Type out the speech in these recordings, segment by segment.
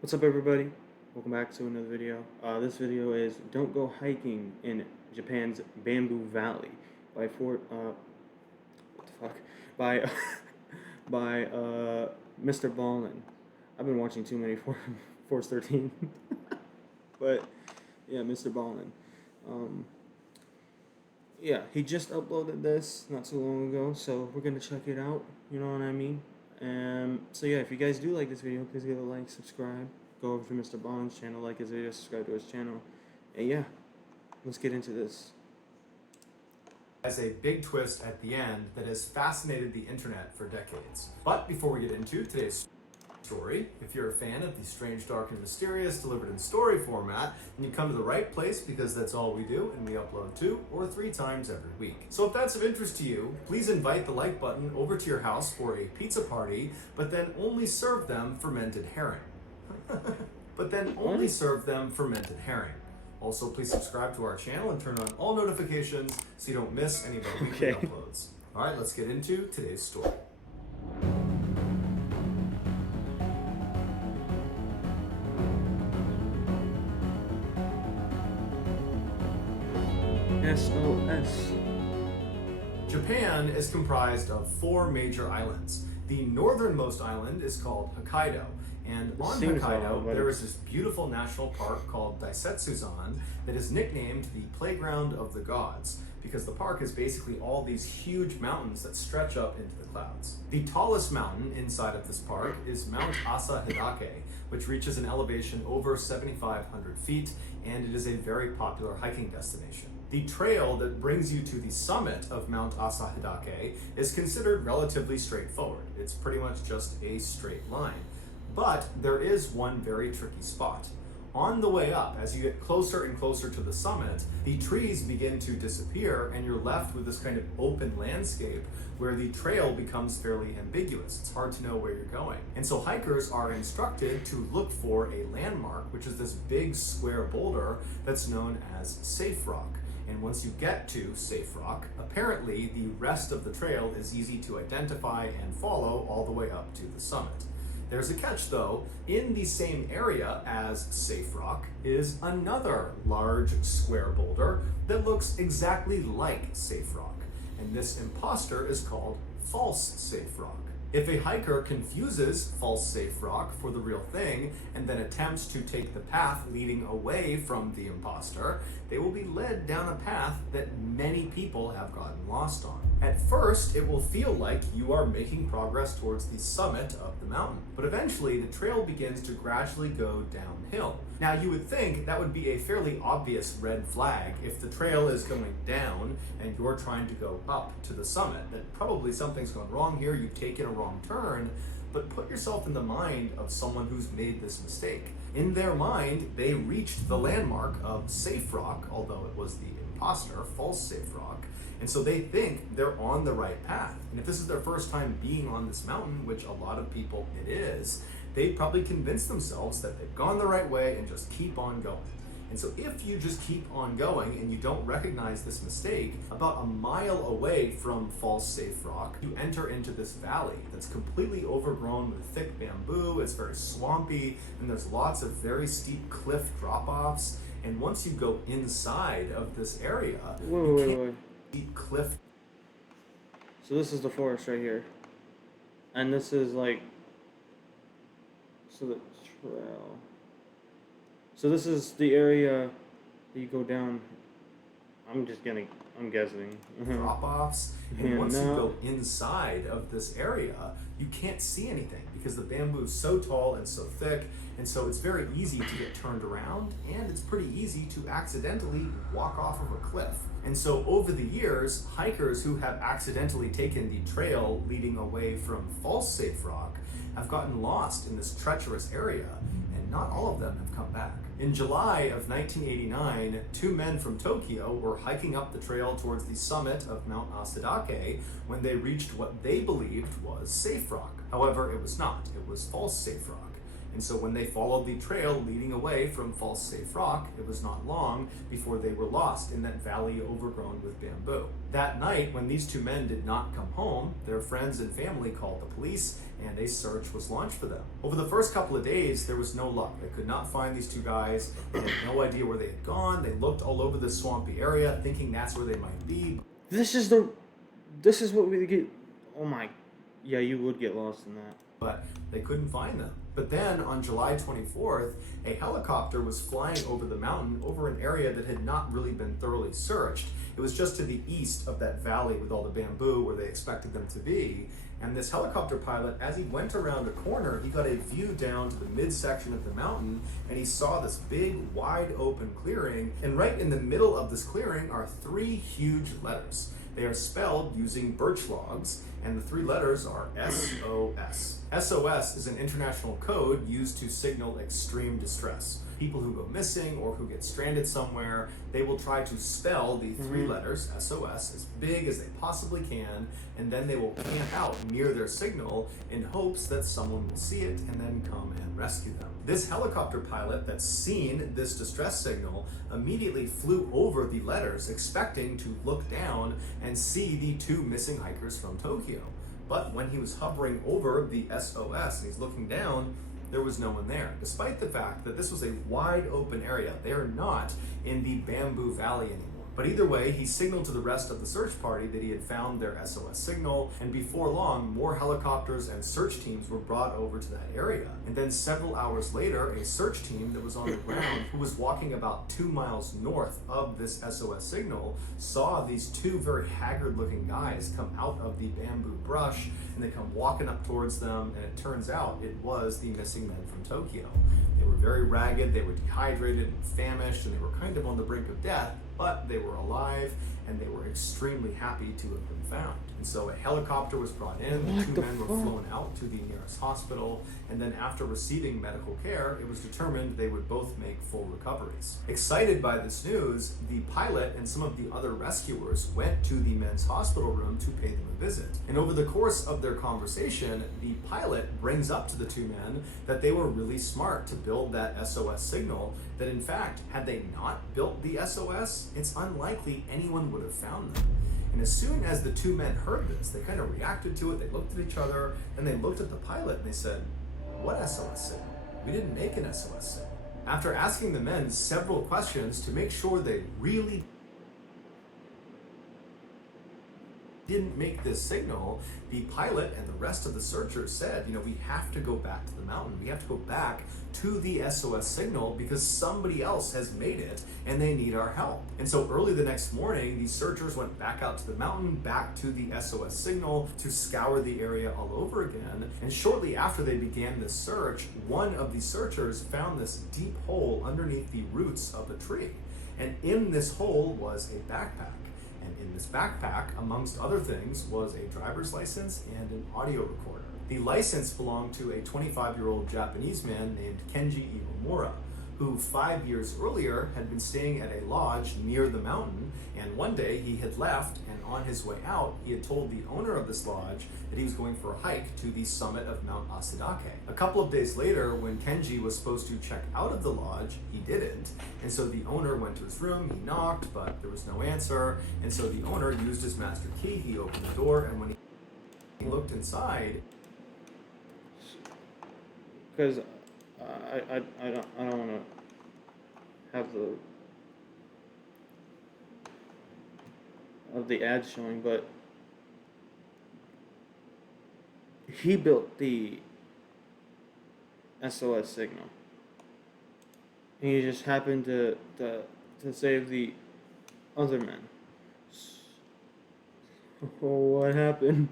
What's up, everybody? Welcome back to another video. This video is "Don't Go Hiking in Japan's Bamboo Valley" by what the fuck by by MrBallen. I've been watching too many Force 13, but yeah, MrBallen. Um, yeah, he just uploaded this not too long ago, so we're gonna check it out. You know what I mean? So yeah, if you guys do like this video, please give it a like, subscribe, go over to MrBallen's channel, like his video, subscribe to his channel, and yeah, let's get into this. Has a big twist at the end that has fascinated the internet for decades. But before we get into today's story, if you're a fan of the strange, dark, and mysterious delivered in story format, then you come to the right place, because that's all we do, and we upload 2 or 3 times every week. So if that's of interest to you, please invite the like button over to your house for a pizza party, but then only serve them fermented herring. Also, please subscribe to our channel and turn on all notifications so you don't miss any of our weekly uploads. All right, let's get into today's story. SOS. Japan is comprised of 4 major islands. The northernmost island is called Hokkaido, and on Hokkaido there is this beautiful national park called Daisetsuzan that is nicknamed the Playground of the Gods, because the park is basically all these huge mountains that stretch up into the clouds. The tallest mountain inside of this park is Mount Asa Hidake, which reaches an elevation over 7,500 feet, and it is a very popular hiking destination. The trail that brings you to the summit of Mount Asa Hidake is considered relatively straightforward. It's pretty much just a straight line. But there is one very tricky spot. On the way up, as you get closer and closer to the summit, the trees begin to disappear, and you're left with this kind of open landscape where the trail becomes fairly ambiguous. It's hard to know where you're going. And so hikers are instructed to look for a landmark, which is this big square boulder that's known as Safe Rock. And once you get to Safe Rock, apparently the rest of the trail is easy to identify and follow all the way up to the summit. There's a catch though. In the same area as Safe Rock is another large square boulder that looks exactly like Safe Rock. And this imposter is called False Safe Rock. If a hiker confuses False Safe Rock for the real thing and then attempts to take the path leading away from the imposter, they will be led down a path that many people have gotten lost on. At first, it will feel like you are making progress towards the summit of the mountain, but eventually the trail begins to gradually go downhill. Now, you would think that would be a fairly obvious red flag. If the trail is going down and you're trying to go up to the summit, that probably something's gone wrong here, you've taken a wrong turn. But put yourself in the mind of someone who's made this mistake. In their mind, they reached the landmark of Safe Rock, although it was the imposter, False Safe Rock, and so they think they're on the right path. And if this is their first time being on this mountain, which a lot of people it is, they probably convince themselves that they've gone the right way and just keep on going. And so if you just keep on going and you don't recognize this mistake, about a mile away from False Safe Rock, you enter into this valley that's completely overgrown with thick bamboo. It's very swampy, and there's lots of very steep cliff drop-offs. And once you go inside of this area, Wait. steep cliff. So this is the forest right here, and this is like, so the trail. So this is the area that you go down. I'm guessing. Drop-offs, and once you go inside of this area, you can't see anything because the bamboo is so tall and so thick, and so it's very easy to get turned around, and it's pretty easy to accidentally walk off of a cliff. And so over the years, hikers who have accidentally taken the trail leading away from False Safe Rock have gotten lost in this treacherous area, and not all of them have come back. In July of 1989, 2 men from Tokyo were hiking up the trail towards the summit of Mount Asadake when they reached what they believed was Safe Rock. However, it was not. It was False Safe Rock. And so when they followed the trail leading away from False Safe Rock, it was not long before they were lost in that valley overgrown with bamboo. That night, when these two men did not come home, their friends and family called the police, and a search was launched for them. Over the first couple of days, there was no luck. They could not find these two guys. They had no idea where they had gone. They looked all over the swampy area, thinking that's where they might be. This is what we get. Oh my, yeah, you would get lost in that. But they couldn't find them. But then on July 24th, a helicopter was flying over the mountain over an area that had not really been thoroughly searched. It was just to the east of that valley with all the bamboo where they expected them to be. And this helicopter pilot, as he went around a corner, he got a view down to the midsection of the mountain, and he saw this big, wide open clearing. And right in the middle of this clearing are three huge letters. They are spelled using birch logs, and the three letters are SOS. SOS is an international code used to signal extreme distress. People who go missing or who get stranded somewhere, they will try to spell the three letters, SOS, as big as they possibly can, and then they will camp out near their signal in hopes that someone will see it and then come and rescue them. This helicopter pilot that's seen this distress signal immediately flew over the letters, expecting to look down and see the two missing hikers from Tokyo. But when he was hovering over the SOS and he's looking down, there was no one there, despite the fact that this was a wide open area. They are not in the Bamboo Valley anymore. But either way, he signaled to the rest of the search party that he had found their SOS signal, and before long, more helicopters and search teams were brought over to that area. And then several hours later, a search team that was on the ground, who was walking about 2 miles north of this SOS signal, saw these two very haggard-looking guys come out of the bamboo brush, and they come walking up towards them, and it turns out it was the missing men from Tokyo. They were very ragged, they were dehydrated and famished, and they were kind of on the brink of death, but they were alive, and they were extremely happy to have been found. And so a helicopter was brought in, the two men were flown out to the nearest hospital, and then after receiving medical care, it was determined they would both make full recoveries. Excited by this news, the pilot and some of the other rescuers went to the men's hospital room to pay them a visit. And over the course of their conversation, the pilot brings up to the two men that they were really smart to build that SOS signal, that in fact, had they not built the SOS, it's unlikely anyone would have found them. And as soon as the two men heard this, they kind of reacted to it, they looked at each other, and they looked at the pilot and they said, "What SOS signal? We didn't make an SOS signal." After asking the men several questions to make sure they really didn't make this signal, the pilot and the rest of the searchers said, we have to go back to the mountain. We have to go back to the SOS signal because somebody else has made it and they need our help. And so early the next morning, the searchers went back out to the mountain, back to the SOS signal to scour the area all over again. And shortly after they began this search, one of the searchers found this deep hole underneath the roots of a tree. And in this hole was a backpack. And in this backpack, amongst other things, was a driver's license and an audio recorder. The license belonged to a 25-year-old Japanese man named Kenji Iwamura, who 5 years earlier had been staying at a lodge near the mountain, and one day he had left, and on his way out, he had told the owner of this lodge that he was going for a hike to the summit of Mount Asadake. A couple of days later, when Kenji was supposed to check out of the lodge, he didn't, and so the owner went to his room, he knocked, but there was no answer, and so the owner used his master key, he opened the door, and when he looked inside... Because I don't want to have the ads showing, but he built the SOS signal. And he just happened to save the other men. What happened?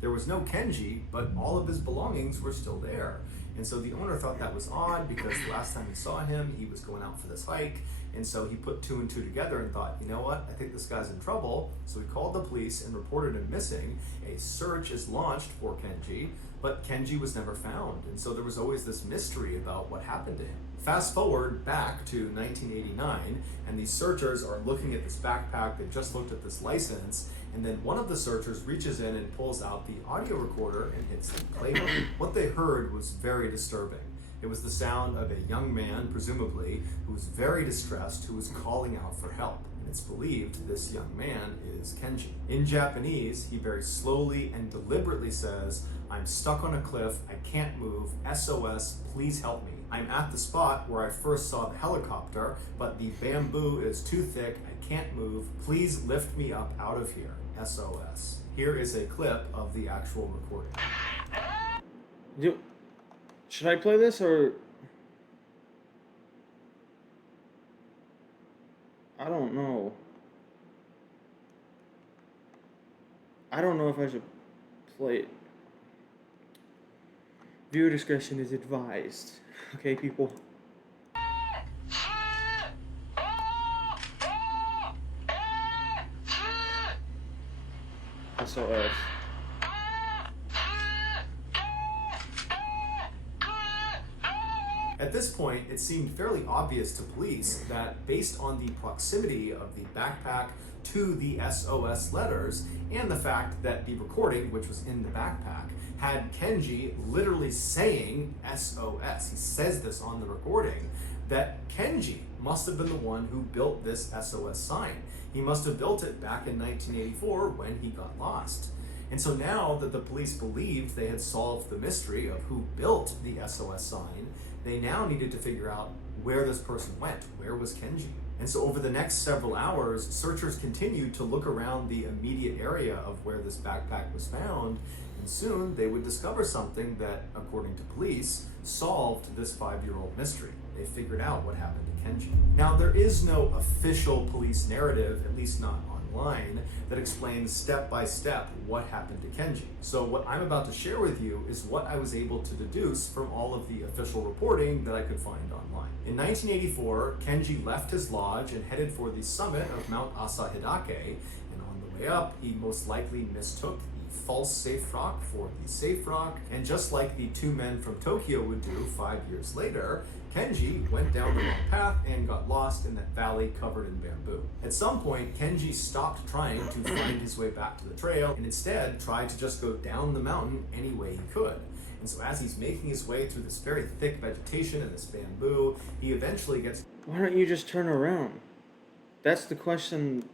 There was no Kenji, but all of his belongings were still there. And so the owner thought that was odd because the last time he saw him, he was going out for this hike. And so he put two and two together and thought, you know what, I think this guy's in trouble. So he called the police and reported him missing. A search is launched for Kenji, but Kenji was never found. And so there was always this mystery about what happened to him. Fast forward back to 1989, and these searchers are looking at this backpack. They just looked at this license, and then one of the searchers reaches in and pulls out the audio recorder and hits the play button. What they heard was very disturbing. It was the sound of a young man, presumably, who was very distressed, who was calling out for help. And it's believed this young man is Kenji. In Japanese, he very slowly and deliberately says, "I'm stuck on a cliff, I can't move, SOS, please help me. I'm at the spot where I first saw the helicopter, but the bamboo is too thick, I can't move, please lift me up out of here, SOS." Here is a clip of the actual recording. Should I play this or... I don't know. I don't know if I should play it. Viewer discretion is advised. Okay, people? SOS. At this point, it seemed fairly obvious to police that based on the proximity of the backpack to the SOS letters and the fact that the recording, which was in the backpack, had Kenji literally saying SOS. He says this on the recording, that Kenji must have been the one who built this SOS sign. He must have built it back in 1984 when he got lost. And so now that the police believed they had solved the mystery of who built the SOS sign, they now needed to figure out where this person went. Where was Kenji? And so over the next several hours, searchers continued to look around the immediate area of where this backpack was found, and soon they would discover something that, according to police, solved this 5-year-old mystery. They figured out what happened to Kenji. Now, there is no official police narrative, at least not online, that explains step by step what happened to Kenji. So what I'm about to share with you is what I was able to deduce from all of the official reporting that I could find online. In 1984, Kenji left his lodge and headed for the summit of Mount Asahidake, and on the way up, he most likely mistook the false safe rock for the safe rock, and just like the two men from Tokyo would do 5 years later, Kenji went down the wrong path and got lost in that valley covered in bamboo. At some point, Kenji stopped trying to find his way back to the trail and instead tried to just go down the mountain any way he could. And so as he's making his way through this very thick vegetation and this bamboo, he eventually gets... Why don't you just turn around? That's the question.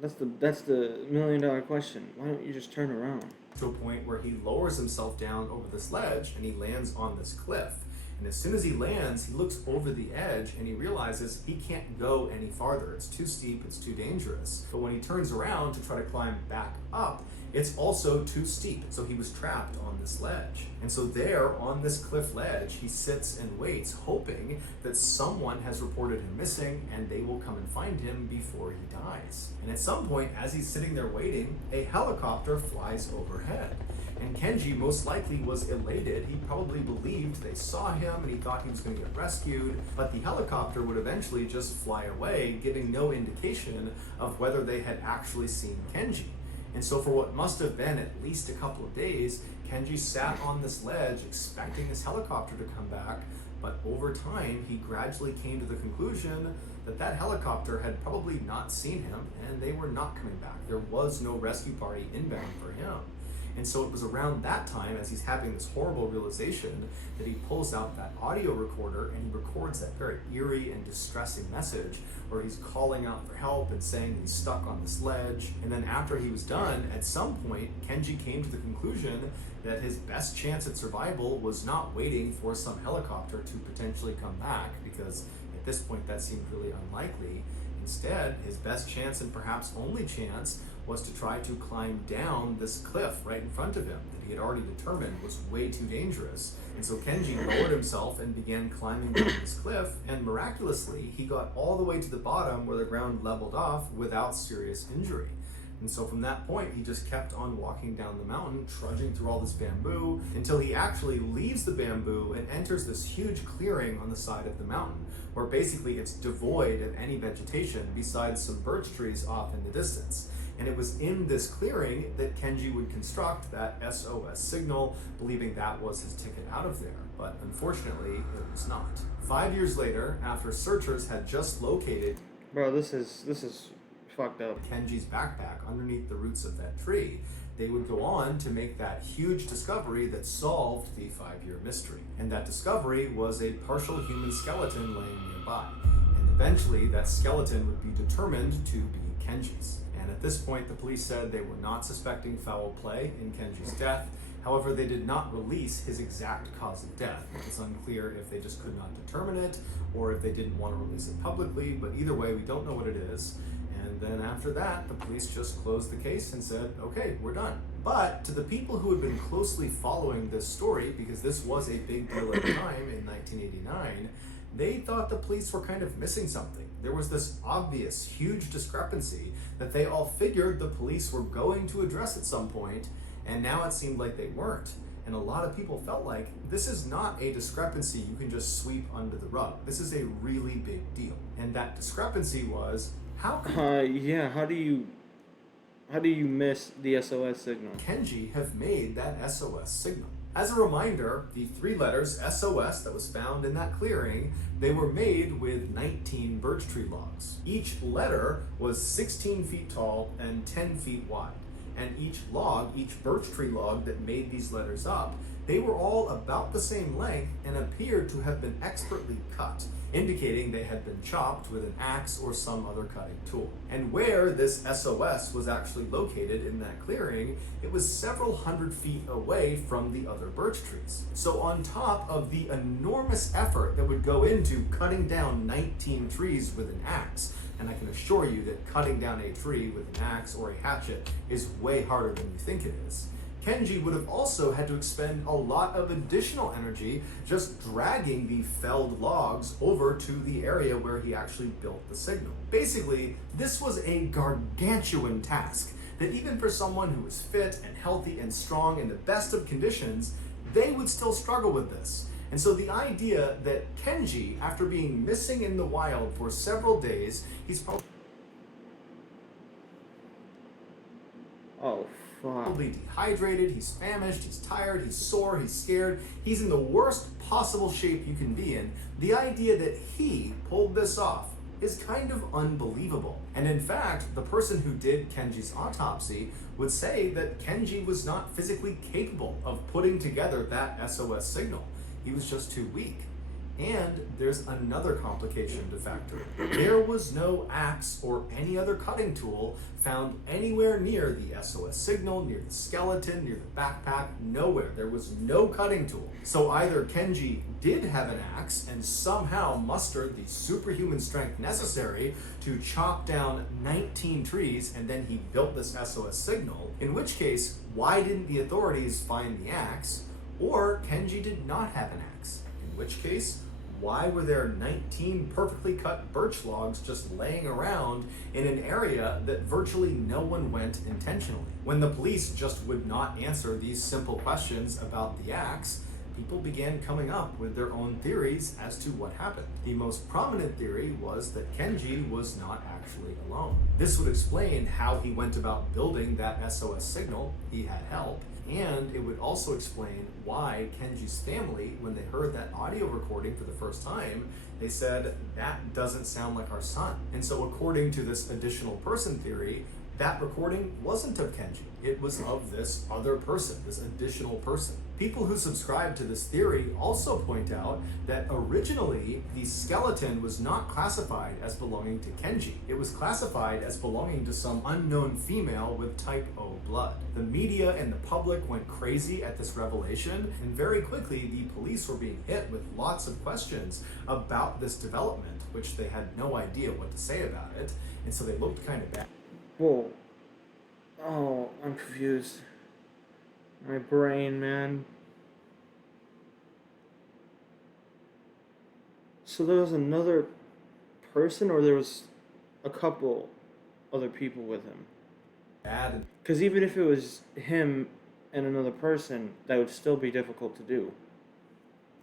That's the million-dollar question. Why don't you just turn around? To a point where he lowers himself down over this ledge and he lands on this cliff. And as soon as he lands, he looks over the edge and he realizes he can't go any farther. It's too steep, it's too dangerous. But when he turns around to try to climb back up, it's also too steep. So he was trapped on this ledge. And so there, on this cliff ledge, he sits and waits, hoping that someone has reported him missing and they will come and find him before he dies. And at some point, as he's sitting there waiting, a helicopter flies overhead. And Kenji most likely was elated. He probably believed they saw him and he thought he was going to get rescued, but the helicopter would eventually just fly away, giving no indication of whether they had actually seen Kenji. And so for what must have been at least a couple of days, Kenji sat on this ledge expecting this helicopter to come back, but over time he gradually came to the conclusion that that helicopter had probably not seen him and they were not coming back. There was no rescue party inbound for him. And so it was around that time, as he's having this horrible realization, that he pulls out that audio recorder and he records that very eerie and distressing message where he's calling out for help and saying he's stuck on this ledge. And then after he was done, at some point, Kenji came to the conclusion that his best chance at survival was not waiting for some helicopter to potentially come back, because at this point that seemed really unlikely. Instead, his best chance and perhaps only chance was to try to climb down this cliff right in front of him that he had already determined was way too dangerous. And so Kenji lowered himself and began climbing down this cliff, and miraculously, he got all the way to the bottom where the ground leveled off without serious injury. And so from that point, he just kept on walking down the mountain, trudging through all this bamboo, until he actually leaves the bamboo and enters this huge clearing on the side of the mountain, where basically it's devoid of any vegetation besides some birch trees off in the distance. And it was in this clearing that Kenji would construct that SOS signal, believing that was his ticket out of there. But unfortunately, it was not. 5 years later, after searchers had just located... Bro, this is fucked up. Kenji's backpack underneath the roots of that tree, they would go on to make that huge discovery that solved the 5-year mystery. And that discovery was a partial human skeleton laying nearby. And eventually that skeleton would be determined to be Kenji's. And at this point, the police said they were not suspecting foul play in Kenji's death. However, they did not release his exact cause of death. It's unclear if they just could not determine it or if they didn't want to release it publicly, but either way, we don't know what it is. And then after that, the police just closed the case and said, okay, we're done. But to the people who had been closely following this story, because this was a big deal at the time in 1989, they thought the police were kind of missing something. There was this obvious, huge discrepancy that they all figured the police were going to address at some point, and now it seemed like they weren't. And a lot of people felt like this is not a discrepancy you can just sweep under the rug. This is a really big deal. And that discrepancy was, how do you miss the SOS signal? Kenji have made that SOS signal? As a reminder, the 3 letters SOS that was found in that clearing, they were made with 19 birch tree logs. Each letter was 16 feet tall and 10 feet wide. And each log, each birch tree log that made these letters up, they were all about the same length and appeared to have been expertly cut, indicating they had been chopped with an axe or some other cutting tool. And where this SOS was actually located in that clearing, it was several hundred feet away from the other birch trees. So on top of the enormous effort that would go into cutting down 19 trees with an axe, and I can assure you that cutting down a tree with an axe or a hatchet is way harder than you think it is, Kenji would have also had to expend a lot of additional energy just dragging the felled logs over to the area where he actually built the signal. Basically, this was a gargantuan task that even for someone who was fit and healthy and strong in the best of conditions, they would still struggle with this. And so the idea that Kenji, after being missing in the wild for several days, he's probably dehydrated, he's famished, he's tired, he's sore, he's scared, he's in the worst possible shape you can be in. The idea that he pulled this off is kind of unbelievable. And in fact, the person who did Kenji's autopsy would say that Kenji was not physically capable of putting together that SOS signal. He was just too weak. And there's another complication to factor in. There was no axe or any other cutting tool found anywhere near the SOS signal, near the skeleton, near the backpack, nowhere. There was no cutting tool. So either Kenji did have an axe and somehow mustered the superhuman strength necessary to chop down 19 trees and then he built this SOS signal, in which case, why didn't the authorities find the axe? Or Kenji did not have an axe, in which case, why were there 19 perfectly cut birch logs just laying around in an area that virtually no one went intentionally? When the police just would not answer these simple questions about the axe, people began coming up with their own theories as to what happened. The most prominent theory was that Kenji was not actually alone. This would explain how he went about building that SOS signal. He had help. And it would also explain why Kenji's family, when they heard that audio recording for the first time, they said, that doesn't sound like our son. And so according to this additional person theory, that recording wasn't of Kenji. It was of this other person, this additional person. People who subscribe to this theory also point out that originally the skeleton was not classified as belonging to Kenji. It was classified as belonging to some unknown female with type O blood. The media and the public went crazy at this revelation, and very quickly the police were being hit with lots of questions about this development, which they had no idea what to say about it, and so they looked kind of bad. Whoa. Oh, I'm confused. My brain, man. So there was another person, or there was a couple other people with him? Bad. Because even if it was him and another person, that would still be difficult to do.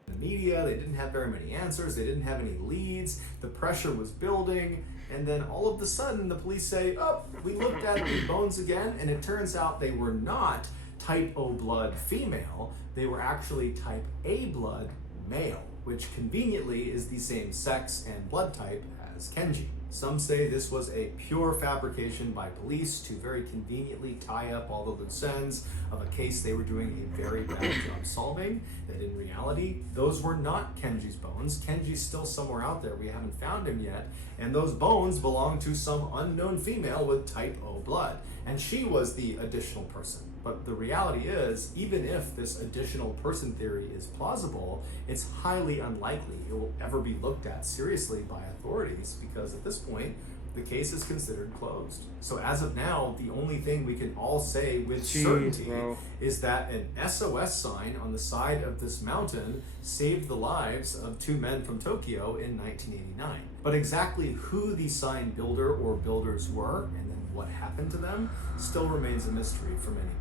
The media, they didn't have very many answers, they didn't have any leads, the pressure was building, and then all of a sudden the police say, oh, we looked at the bones again, and it turns out they were not type O blood female, they were actually type A blood male, which conveniently is the same sex and blood type as Kenji. Some say this was a pure fabrication by police to very conveniently tie up all the loose ends of a case they were doing a very bad job solving, that in reality, those were not Kenji's bones. Kenji's still somewhere out there. We haven't found him yet, and those bones belong to some unknown female with type O blood, and she was the additional person. But the reality is, even if this additional person theory is plausible, it's highly unlikely it will ever be looked at seriously by authorities, because at this point, the case is considered closed. So as of now, the only thing we can all say with certainty is that an SOS sign on the side of this mountain saved the lives of 2 men from Tokyo in 1989. But exactly who the sign builder or builders were, and then what happened to them, still remains a mystery for many people.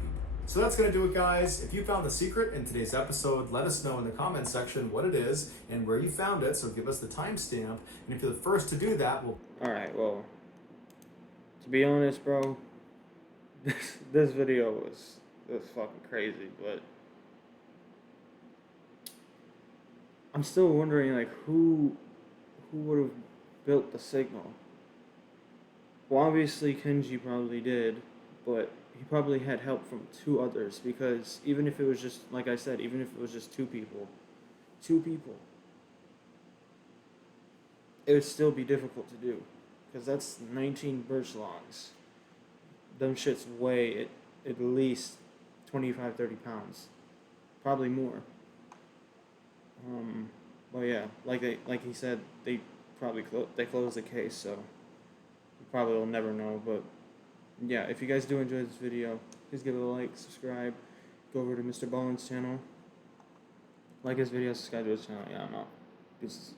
So that's going to do it, guys. If you found the secret in today's episode, let us know in the comments section what it is and where you found it, so give us the timestamp. And if you're the first to do that, we'll... Alright, well, to be honest, bro, this video was fucking crazy, but I'm still wondering, like, who would have built the signal? Well, obviously Kenji probably did, but he probably had help from 2 others, because even if it was just, like I said, even if it was just 2 people, it would still be difficult to do, because that's 19 birch logs. Them shits weigh at least 25, 30 pounds, probably more. But yeah, like he said, they probably closed the case, so we probably will never know. But yeah, if you guys do enjoy this video, please give it a like, subscribe, go over to MrBallen's channel, like his video, subscribe to his channel. Yeah, I don't know. Peace.